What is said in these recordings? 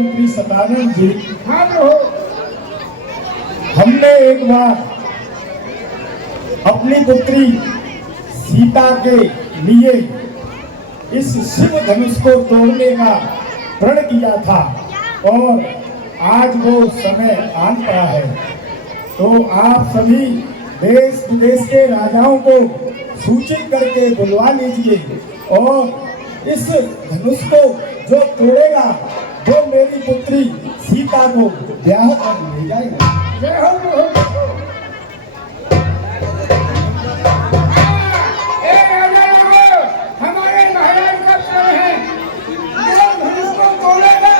मंत्री सदानंद जी, हाँ प्रभु। हमने एक बार अपनी पुत्री सीता के लिए इस शिव धनुष को तोड़ने का प्रण किया था और आज वो समय आन पड़ा है। तो आप सभी देश विदेश के राजाओं को सूचित करके बुलवा लीजिए और इस धनुष को जो तोड़ेगा वो मेरी पुत्री सीता को ब्याह कर ले जाएगा। जय हो प्रभु। हमारे महाराज का प्रण है, जो धनुष को तोड़ेगा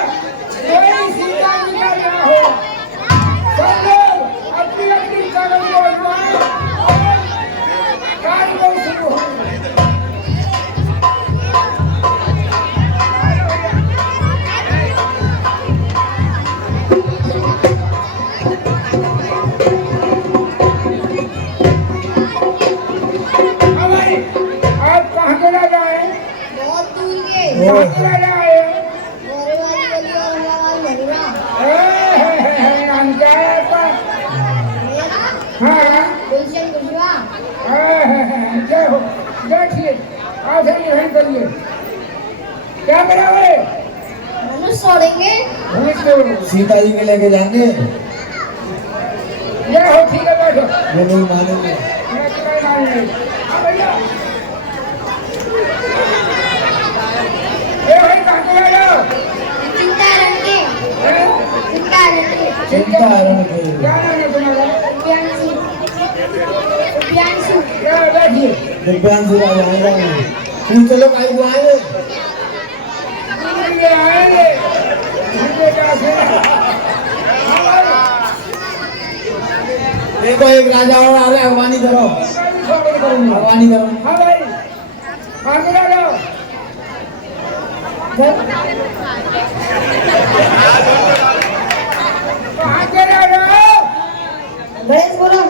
वही सीता जी का ब्याह हो। सब लोग अपनी अपनी कदम को उठाएं और कार्य शुरू हो। आप कहाँ के राजा है? बहुत दूर के कहाँ के राजा है? मोरे वाली गली और हमारा मरुआ। अंजा है पर हाँ गुलशन गुजवा। जय हो। बैठिए, आधे ग्रहण करिए। क्या करोगे? धनुष तोड़ेंगे। धनुष तोड़ो। सीता जी के लेके जाएंगे। जय हो, ठीक है बैठो। वो नहीं मानेंगे। मैं तुम्हें मानूंगी। हाँ भैया। ए भाई कहाँ के राजा? चिंता रंगे। चिंता रंगे। चिंता हरण के। क्या नाम है तुम्हारा? उद्यानसी। उद्यानसी। बैठिए। दिव्यांशु राजा आएगा। तुम चलो कहीं को आएंगे। ये आएंगे। इनके क्या से? हाँ भाई। देखो एक राजा और आ रहा है, अगवानी करो। अगवानी करो। हाँ भाई, आगे आ जाओ। कहाँ के राजा? गणेशपुरम।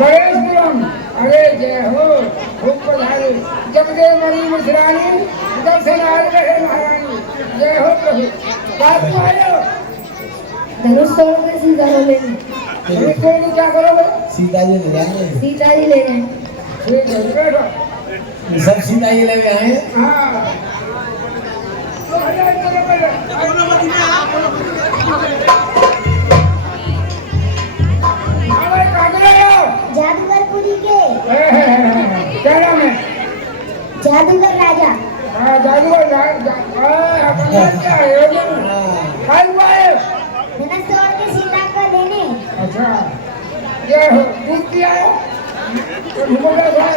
गणेशपुरम। अरे जय हो, खूब पधारे। जगदेव मणि मिश्रानी, दर्शन आज रहे महारानी। जय हो प्रभु। बात को आयो। धनुष तोड़ के सीता को लेंगे। धनुष तोड़ के क्या करोगे? सीता जी ले जाएंगे। सीता जी ले गए। ठीक है, बैठो। सब सीता जी लेके आए। हाँ। तो हजाए चलो बैठो। हाँ भाई, कहाँ के राजा? जादूगरपुरी के। क्या नाम है? जादूगर राजा। हाँ, जादूगर राजा। अपन क्या है? काय हुआ है? धनुष तोड़ के सीता को लेने। अच्छा, ये हो, दूध पिया है? तो घूमोगे भाई?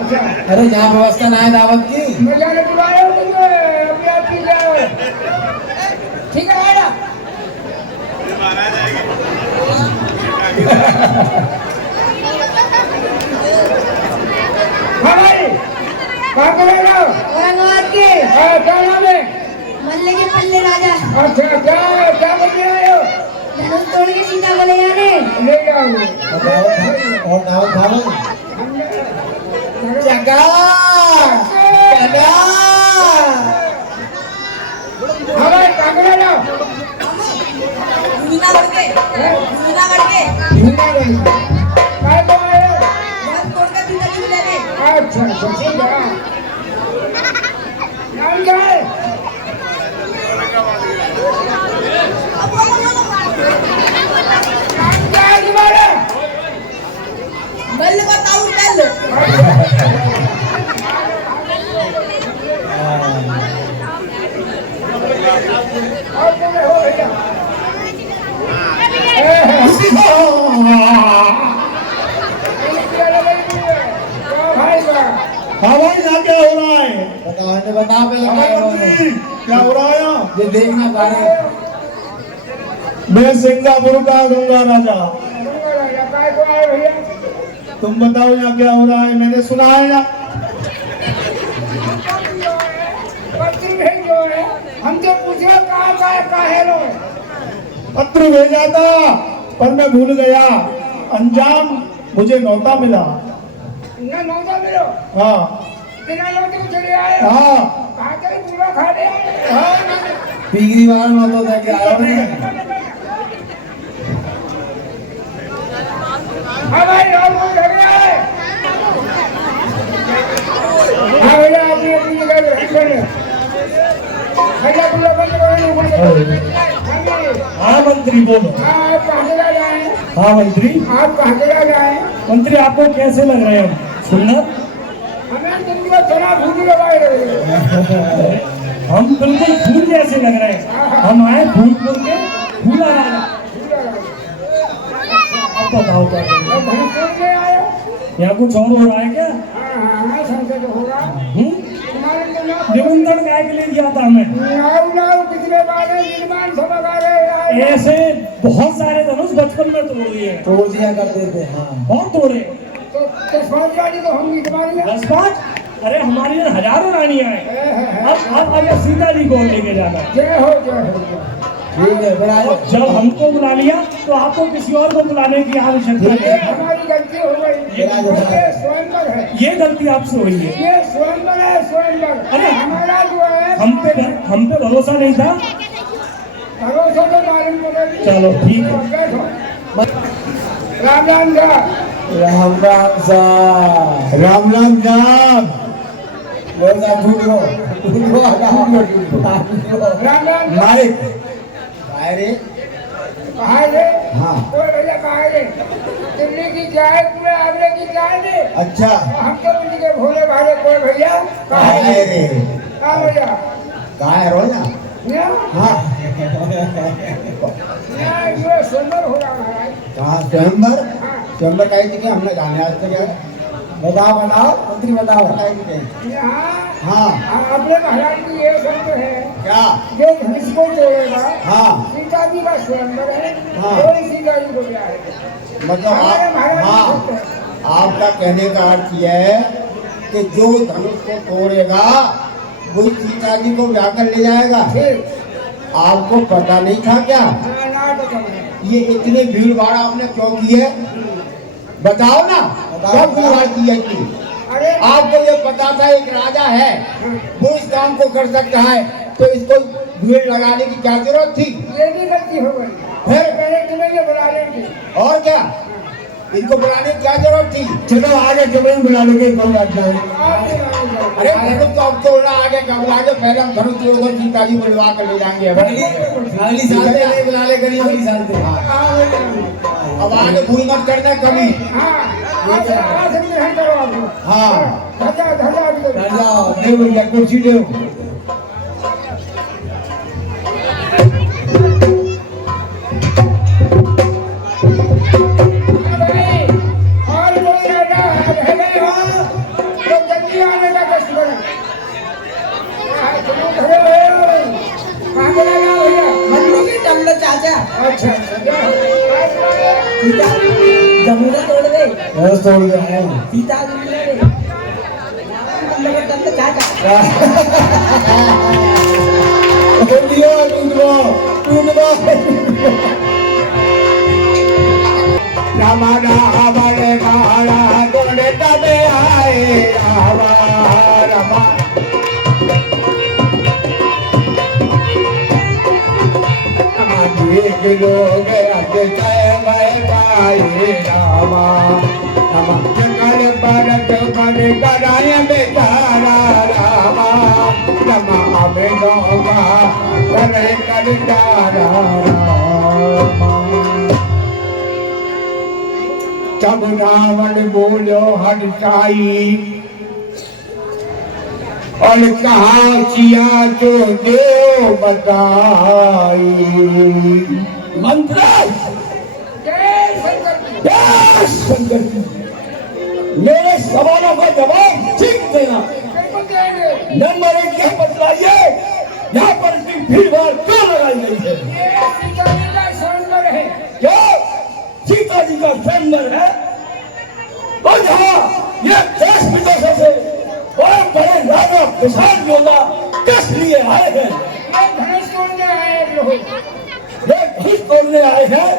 अच्छा, अरे यहाँ व्यवस्था ना है दावत की। मैं जाने बुलाए हो तुझे, अभी आप पी जाओ। ठीक है आया। हाँ भाई, कहाँ के राजा? औरंगाबाद के। हाँ, क्या नाम है? मल्ले के पल्ले राजा। अच्छा, क्या क्या बोल रहे हो? धनुष तोड़ के सीता को ले जाने। ले जाओगे। और दावत खाओ। जगा हाँ भाई, कहाँ के राजा? जूनागढ़ के। जूनागढ़ के। जूनागढ़। काय को आए? धनुष तोड़ के सीता जी को लेने। अच्छा अच्छा, ठीक है। नाम क्या है? नाम क्या है तुम्हारा? बल्ल बताऊं बल्ल। और बोले हो भैया। भाई हाँ भाई, यहाँ क्या हो रहा है? बताओ इन्हें, बता पहले हाँ क्या भाई हो रहा मंत्री, है। क्या हो रहा है यहाँ? ये देख ना पा रहे। मैं सिंगापुर का गंगा राजा। काय को आए भैया? तुम बताओ यहाँ क्या हो रहा है? मैंने सुना है यहाँ पत्र भेजो है, हमसे पूछो कहाँ काहे लो? पत्र भेजा था पर मैं भूल गया। अंजाम मुझे नौता मिला। ना नौता मिलो। हाँ, बिना लोटे चले आए हो। हाँ कहाँ के पूरा खा ले पीगरी वाला ना तो देखे आयो नहीं हमारे और कोई लग रहा है हाँ भैया अपनी अपनी जगह पे रखिए भैया पूरा बंद करो नहीं बंद करो हाँ मंत्री बोलो। हाँ आप कहाँ चला जाए हाँ मंत्री, आप कहाँ चला जाए मंत्री आपको कैसे लग रहे हैं सुंदर? हमें जिंदगी में चना भूल लगाए रहे हम बिल्कुल फूल जैसे लग रहे हैं। हम आए फूलपुर के फूला राजा। अब बताओ क्या करें? अब धनुष में आए यहाँ कुछ और हो रहा है क्या? हाँ हाँ संकट होगा तुम्हारे लिए निमंत्रण काय के लिए दिया था हमें? नाव पिछले बार निर्माण सभा का रहे ऐसे बहुत सारे धनुष बचपन में तोड़ दिए हैं। तोड़ दिया करते थे हाँ बहुत तोड़े। तो स्वामी रानी को हम तुम्हारे 10-5 अरे हमारी यहाँ हजारों रानियां हैं। अब आगे सीता जी को लेके जाना। जय हो जय हो ठीक है फिर आयो जब हमको बुला लिया तो आपको किसी और को बुलाने की आवश्यकता ये नहीं है। हमारी गलती हो गई ये स्वयंवर है ये गलती आपसे हुई है। ये स्वयंवर है स्वयंवर अरे हमारा जो है हम पे भरोसा नहीं था। भरोसा तो मालूम पड़ेगी चलो ठीक है। बैठो राम राम का राम राम सा राम राम राम। बोलना ढूंढो राम राम मालिक अरे कहा रे हाँ। कोई भैया कहा रे दिल्ली की चाय पूरे आगरे की चाय रे अच्छा हम तो दिल्ली के भोले भाले कोई भैया कहा रे रे कहा भैया कहाँ है रोना यहाँ हाँ यहाँ ये सुंदर हो रहा है कहाँ स्वयंवर हाँ स्वयंवर कहीं थी क्या हमने जाने आज तक बताओ बताओ मंत्री बताओ यहाँ हाँ अपने महाराज की ये शब्द है क्या जो धनुष को तोड़ेगा हाँ सीता जी का स्वयंवर है हाँ। कोई सीता जी को ब्याह है मतलब हमारे महाराज हाँ की शब्द है। आपका कहने का अर्थ यह है कि जो धनुष को तोड़ेगा वही सीता जी को ब्याह कर ले जाएगा। ठीक आपको पता नहीं था क्या हाँ, नाटक है ये इतनी भीड़ भाड़ आपने क्यों की है? बताओ ना क्यों भीड़ भाड़ की है इतनी? अरे आपको ये पता था एक राजा है वो इस काम को कर सकता है तो इसको भीड़ लगाने की क्या जरूरत थी? ये भी गलती हो गई फिर पहले तुम्हें ये बुला लेंगे और क्या इनको बुलाने की क्या जरूरत थी? चलो आगे तुम्हें बुला लेंगे कोई बात नहीं। अरे धनुष तो अब तोड़ना आगे कब आगे पहले हम धनुष तोड़कर सीता जी को बुलवा कर ले जाएंगे। अगली साल से नहीं बुला ले करिए अगली साल से। अब आगे भूल मत करना कभी। हाँ जाओ दे भैया कुर्सी दो। मन्नू की टंग चाचा अच्छा सीता जमुना तोड़ गए बस तोड़ गया है। सीता जमुना रे मन्नू की टंग चाचा रमना हमारे महारा तोड़े तबे आए रमा लोग रामा जंगल बरत मन कराय बेचारा रामा रमा बेगोगा करे करतारा रामा। तब रावण बोलो हटसाई और कहा किया तो देव बताई। मंत्र शंकर मेरे सवालों का जवाब ठीक देना। नंबर 1 यह बतलाइए यहाँ पर इतनी भीड़ भाड़ क्यों लगाई गई है? क्या सीता जी का स्वयंवर है? और यहाँ ये देश विदेशों से बड़े बड़े राजा किसान योद्धा किस लिए आए हैं? ये धनुष तोड़ने आए हैं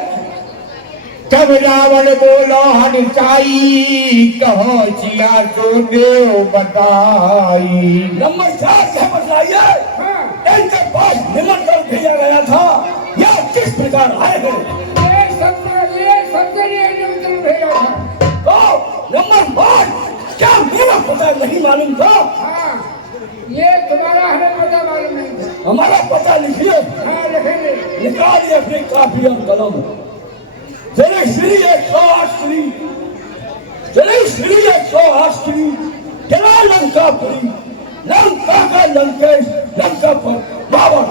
तब रावण बोलो हनुचाई, कहो जिया तो देव बताई। नंबर 4 क्या बतलाइए? हाँ, इनके पास निमंत्रण भेजा गया था, या किस प्रकार आए हैं? ये सबके लिए निमंत्रण भेजा था। तो नंबर 5 क्या मेरा पता नहीं मालूम था? हाँ, ये तुम्हारा हमें पता मालूम नहीं था। हमारा पता लिखिए। हाँ, लिखेंगे। निकालिए अपनी कापी और कलम। जय श्री 108 श्री, जय श्री 108 श्री, जला लंकापुरी, लंका का लंकेश, लंका पर रावण।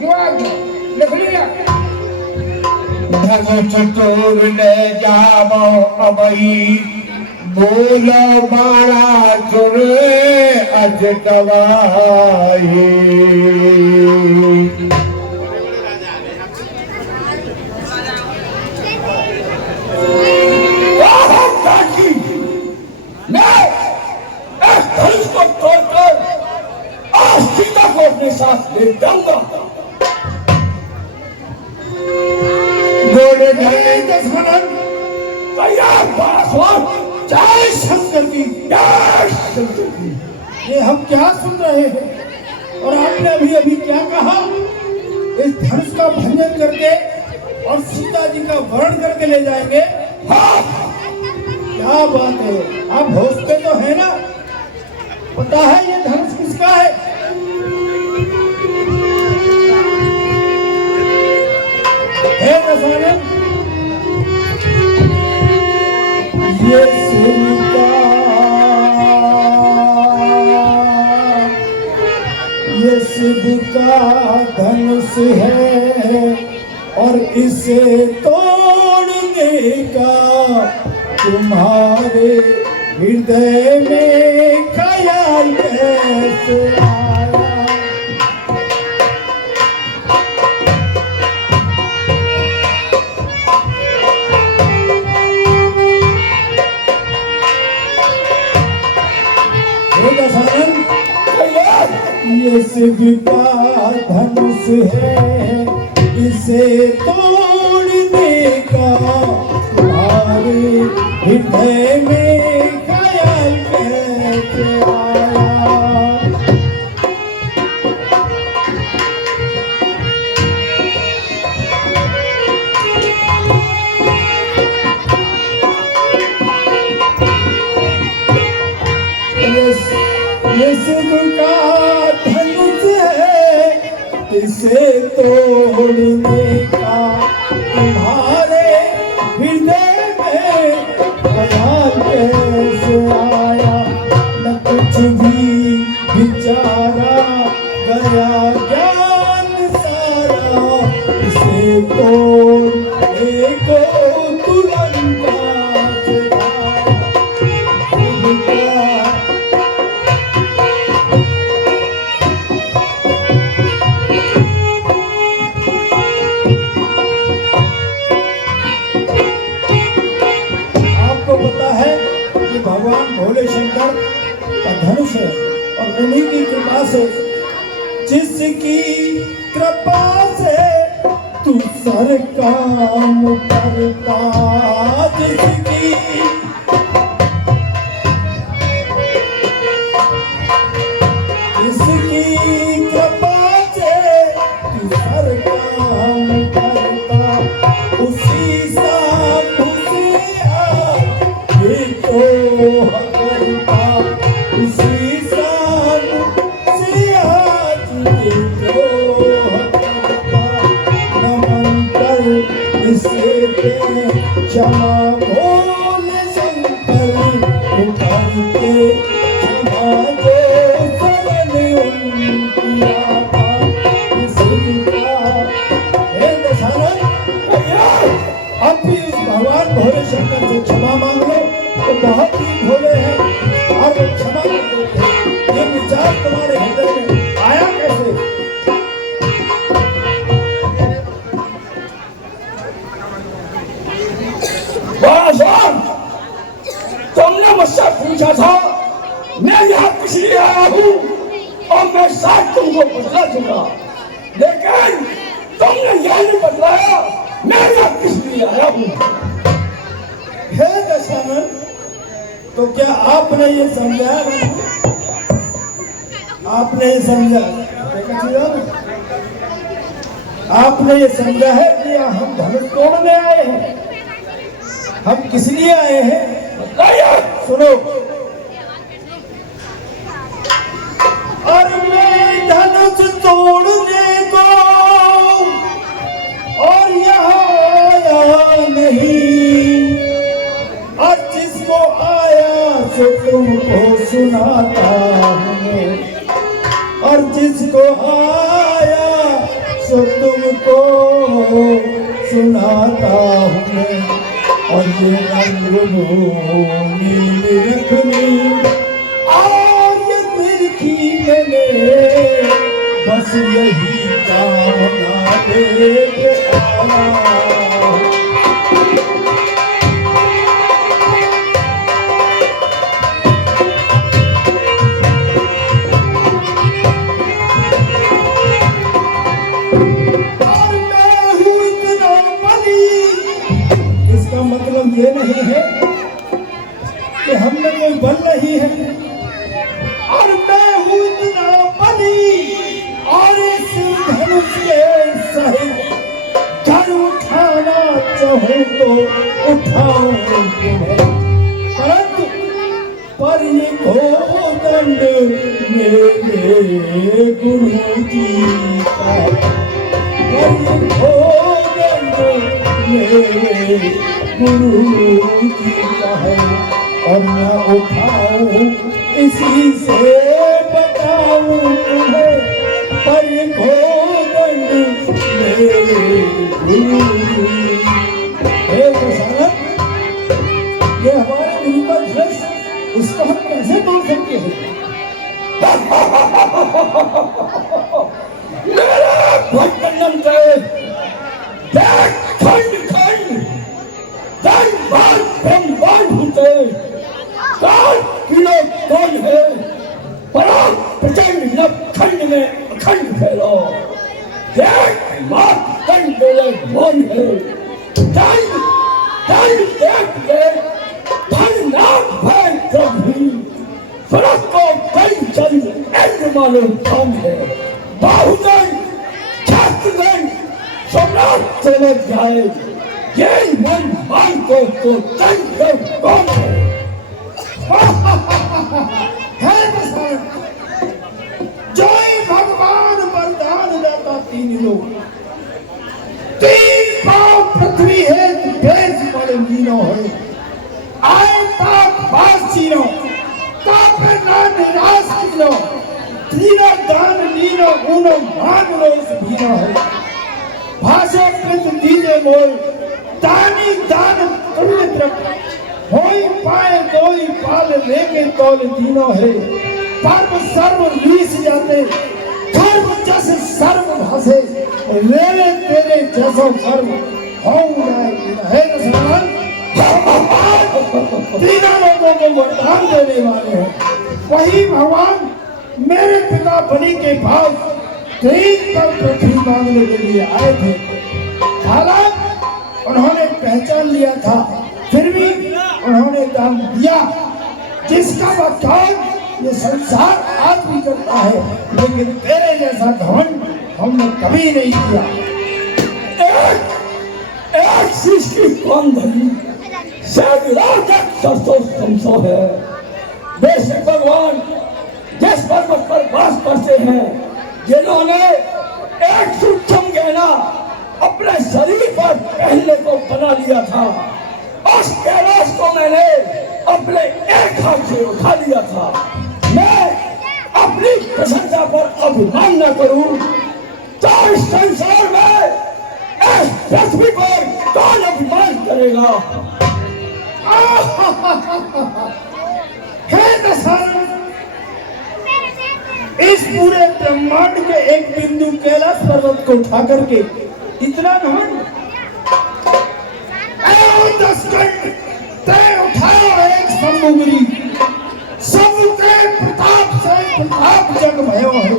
जवाब दो, लिख लिया। धनुष तोड़ ले जावो अबई, बोलो बाड़ा चुने अज दवाई। मैं इस धनुष को तोड़कर आज सीता को अपने साथ ले जाऊंगा। बोले धने दशरथ, तैयार पासवान। जय शंकर की। जय शंकर की। ये हम क्या सुन रहे हैं? और आपने अभी अभी क्या कहा? इस धनुष का भंजन करके और सीता जी का वरण करके ले जाएंगे? हाँ, क्या बात है, आप होश पे तो है ना? पता है ये धनुष किसका है? हे दशरथ, ये सीता, ये शिव का धनुष है और इसे तोड़ने का तुम्हारे हृदय में ख्याल कैसे आया? हे दशरथ, ये शिव का धनुष है, इसे तोड़ने का तुम्हारे हृदय में ख्याल कैसे आया? ये शिव का धनुष है, इसे तोड़ने का तुम्हारे हृदय में ख्याल कैसे आया? न कुछ भी विचारा गया ज्ञान सारा, इसे तोड़ने को तुरंत से आया। आपको पता है कि भगवान भोले शंकर का धनुष है और उन्हीं की कृपा से, जिसकी कृपा से तू सर काम करता, जिसकी कृपा से तू सर काम करता, उसी साथ उसे आगे तो करता, उसी साथ से आगे तो करता। नमन कर इसे दे क्षमा भोले शंकर, उतर के क्षमा दे शरण उनकी आता। इसका हे दशरथ, अब भी उस भगवान भोले शंकर से क्षमा मांग लो, तो बहुत ही भोले हैं और वो क्षमा कर देते हैं। ये विचार तुम्हारे हृदय में आया कैसे? पासवान, तुमने मुझसे पूछा था मैं यहाँ किस लिए आया हूँ, और मैं साथ तुमको बतला दूंगा, लेकिन तुमने यह नहीं बतलाया मैं यहाँ किस लिए आया हूँ। हे दशानन, तो क्या आपने ये समझा? आपने ये समझा, आपने ये समझा है कि हम धनुष तोड़ने आए हैं? हम किस लिए आए हैं? सुनो, और मैं धनुष तोड़ने को और यहाँ आया नहीं, और जिसको आया सो तुमको सुनाता हूँ, और जिसको आया सो तुमको सुनाता हूँ। और ये नीली रखनी और ये दिल की मैंने बस यही कामना लेके आया। मतलब ये नहीं है कि हमने कोई बल नहीं है, और मैं हूँ इतना बली, और इस धनुष के सहित घर उठाना चाहूँ तो उठाऊं तुम्हें, परंतु पर ये घोदंड मेरे गुरु जी का, पर ये घोदंड मेरे गुरु जी का है, और मैं उठाऊं इसी से बताऊं तुम्हें, पर ये घोदंड मेरे गुरु जी। हे दशानन, ये हमारे गुरु का ध्वज, उसको हम कैसे तोड़ सकते हैं? मेरा भक्तन करे खंड खंड ब्रह्मांड होते, किलो कौन है, पराग प्रचंड नवखंड में अखंड फैलो, कंड मेरे मौन है, दंड दंड देख ले धन नाम भय प्रभु, स्वरत को कई चंद इंद्र मानो काम है, बाहुदंड छात्रदंड सम्राट चले जाए, ये मन मान को तो दंड कौन है? है दशानन, जो भगवान वरदान देता तीन लोग, तीन पांव पृथ्वी है, देश पर मीनो है, आए पाप पास चीनो, तापे ना निराश कीनो, तीनों दान लीनो उनो मान रोस भीनो है, भाषा कृत दीने मोल, दानी दान तुल्य द्रव्य, होई पाए कोई पाल लेके तौल तीनों है, पर्व सर्व लीस जाते, कर्म जस सर्व भासे, ले तेरे जैसो कर्म हों जाए। है दशानन, तीनों लोगों को वरदान देने वाले हैं, वही भगवान मेरे पिता बलि के पास तीन पर पृथ्वी मांगने के लिए आए थे। हालांकि उन्होंने पहचान लिया था, फिर भी उन्होंने दान दिया, जिसका वरदान ये संसार आज भी करता है, लेकिन तेरे जैसा घमंड हमने कभी नहीं किया। एक सृष्टि कौन बनी, सरसों है, बेशक भगवान जिस पर्वत पर वास करते हैं, जिन्होंने एक सूक्ष्म गहना अपने शरीर पर पहनने को बना लिया था, उस कैलाश को मैंने अपने एक हाथ से उठा लिया था। मैं अपनी प्रशंसा पर अभिमान न करूं तो इस संसार में, इस पृथ्वी पर कौन अभिमान करेगा? हे दशानन, इस पूरे ब्रह्मांड के एक बिंदु कैलाश पर्वत को उठा करके इतना घमंड, 10 खंड तय उठाओ एक शंभुगिरी, शंभु के प्रताप से प्रताप जग भयो है,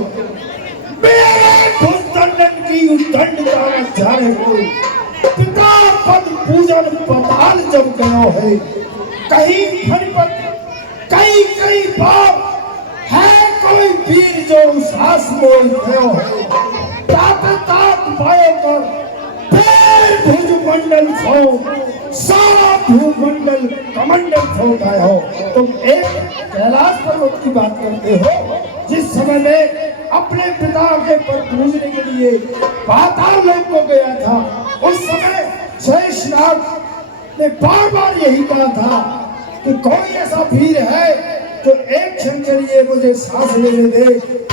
मेरे भूतंडन की उद्दंड का जाने कोई, प्रताप पद पूजन पताल जब गयो है, कहीं खड़पत कई कई बार है कोई वीर जो सास मोल गयो है। तात तात पायो कर फिर भुजमंडल छो, सारा भूमंडल कमंडल छो गए हो। तुम एक कैलाश पर्वत की बात करते हो, जिस समय में अपने पिता के पर पूजने के लिए पाताल लोक को गया था, उस समय शेषनाग ने बार बार यही कहा था कि कोई ऐसा वीर है जो एक क्षण के लिए मुझे सांस लेने दे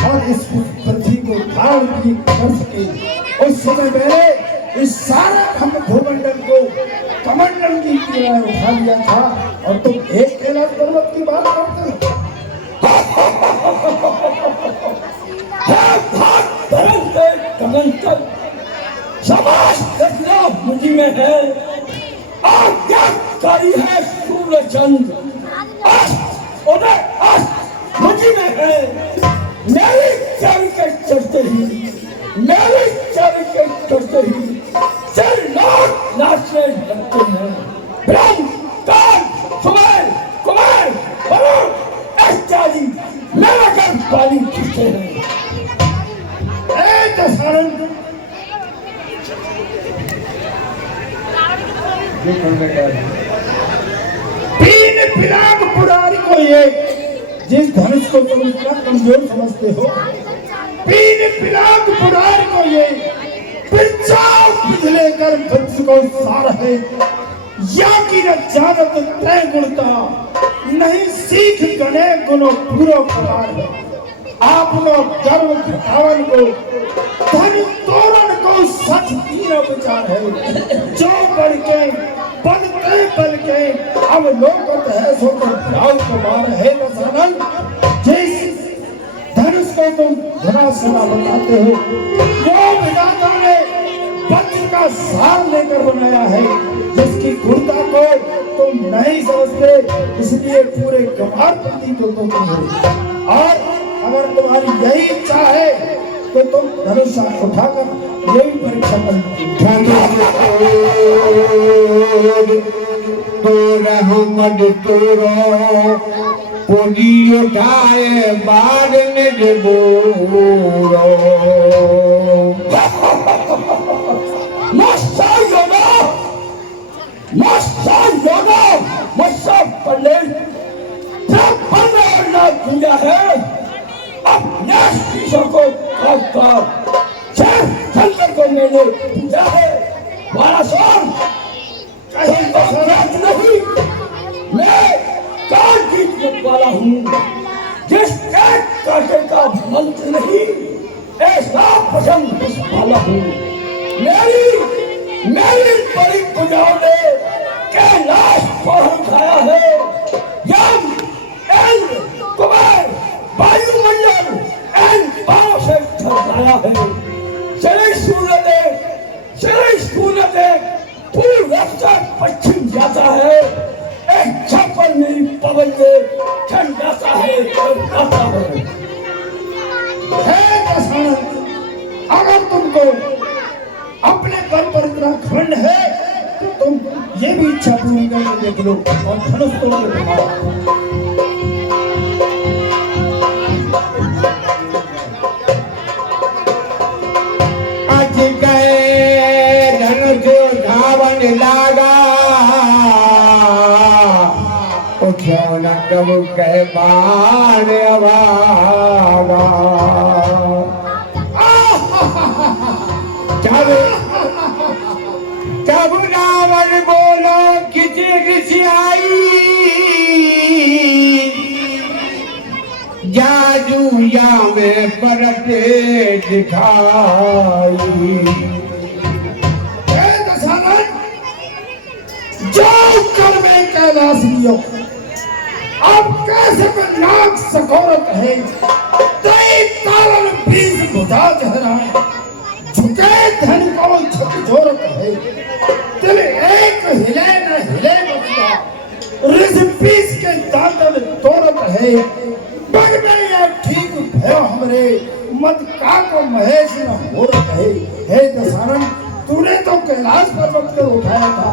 और इस पृथ्वी को धारण कर सके। उस समय मैंने इस सारे भूमंडल को कमंडल की तरह उठा लिया था, और तुम एक कैलाश पर्वत की बात करते हो। मुझी में है, आज्ञाकारी है सूर्य चंद्र, उदय अस्त मुझी में है। मेरी चाल के चढ़ते ही, मेरी चाल के चढ़ते ही चल लोग नाचने लगते हैं। ब्रह्म काल सुमेर कुमार वरुण इत्यादि मेरा कर पानी पीते हैं। दशहरण तीन पिलाक पुरारी को ये, जिस धनुष को तुम इतना कमजोर समझते हो, तीन पिलाक पुरारी को ये पिचाओ पिघले कर वंश को सार है। या की न जानत तय गुणता, नहीं सीख गणे गुणों पूरा पुरार है। आपनो गर्व घटावन को, धन तोरण को सच तीनों विचार है। जो बढ़ के बनते बल के अब लोगों है सो तो भाव कुमार है रसानन। जिस धनुष को तुम धनासना बताते हो, वो विधाता ने वज्र का सार लेकर बनाया है, जिसकी गुणता को तुम नहीं समझते, इसलिए पूरे गंभीर प्रतीत होते हो। और अगर तुम्हारी यही इच्छा है तो तुम धनुष उठाकर यही परीक्षा पूरी उठाए बाढ़ने बोलो। पूजा है अपने शीशों को शंकर को मैंने पूजा है। हमारा स्वाम कहीं तो नहीं, मैं काल जीतने वाला हूँ। जिस काटे का मंत्र नहीं, ऐसा पसंद वाला हूँ। मेरी बड़ी पूजाओं ने कैलाश पहल खाया है। यम इंद्र कुमार वायुमंडल इन पांव से थरथराया है। सूर्य ने पूर्व से पश्चिम जाता है, एक छप्पर मेरी पवन से ठंड जाता है और आता है। अगर तुमको अपने पर इतना घमंड है तो तुम ये भी इच्छा पूरी करके देख लो और धनुष तोड़ के दिखाओ। लागा कब कह बाण आवागा। कब रावण बोलो किसी आई, जादू या में परते दिखाई। जो कर में कैलाश लियो, अब कैसे में नाग सकोरत है, कई कारण बीज बुझा चेहरा, झुके धन को झकझोरत है। दिल एक हिले न हिले बचता, रिस पीस के दांतन तोड़त है। बग में ये ठीक भयो हमरे, मत का को महेश न होरत है। हे दशहरण, तूने तो कैलाश पर्वत को उठाया था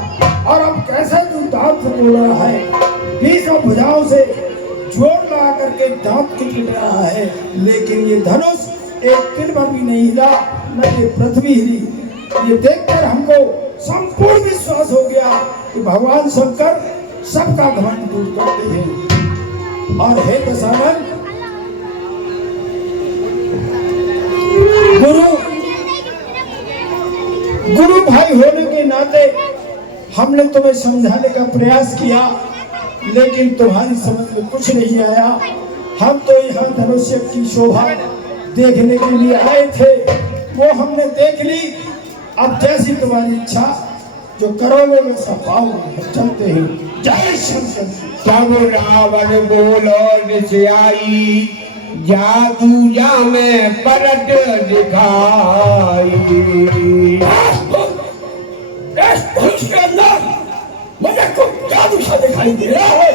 और अब कैसे तू दांत से बोल रहा है? बीच में भुजाओं से जोर लगा करके दांत किट रहा है, लेकिन ये धनुष एक तिल भर भी नहीं हिला, न ये पृथ्वी हिली। ये देखकर हमको संपूर्ण विश्वास हो गया कि भगवान शंकर सबका घमंड दूर करते हैं। और हे दशानन, गुरु भाई होने के नाते हमने तुम्हें समझाने का प्रयास किया, लेकिन तुम्हारी समझ में कुछ नहीं आया। हम तो यहाँ धनुष्य की शोभा देखने के लिए आए थे, वो हमने देख ली। अब जैसी तुम्हारी इच्छा, जो करोगे में सब पाओगे। चलते हैं। जय शंकर। तब रावण बोलो निश्चयाई, जादू जा में परट दिखाई। इस धनुष के अंदर मुझे कुछ जादू सा दिखाई दे रहा है।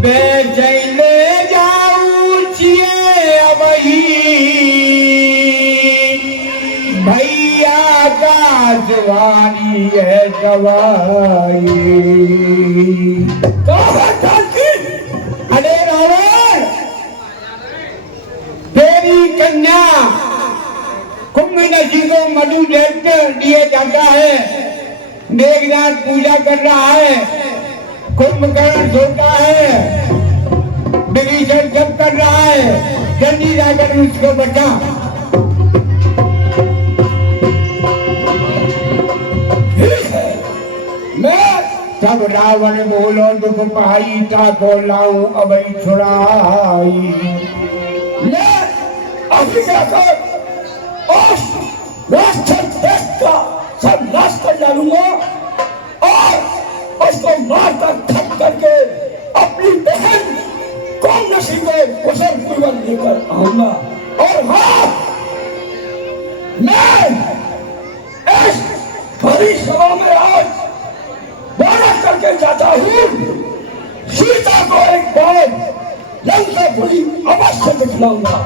मैं चले जाऊं चिए अबही, भैया का जवानी है गवाई। अरे रावण, तेरी कन्या कुंभ नदी को मधु दिए जाता है। मेघनाथ पूजा कर रहा है, कुंभकर्ण सोता है, विभीषण जप कर रहा है। जल्दी जाकर उसको बचा। मैं तब रावण बोलो दुख पाई, ताको लाऊं अबई छुड़ाई। मैं अफ्रीका का राष्ट्र देश का सब नाश कर डालूंगा और उसको मारकर ठप करके अपनी बहन कौम नशी को कुशल पूर्वक लेकर आऊंगा। और हाँ, मैं इस बड़ी सभा में आज वादा करके जाता हूँ, सीता को एक बार लंका पुरी अवश्य दिखलाऊंगा।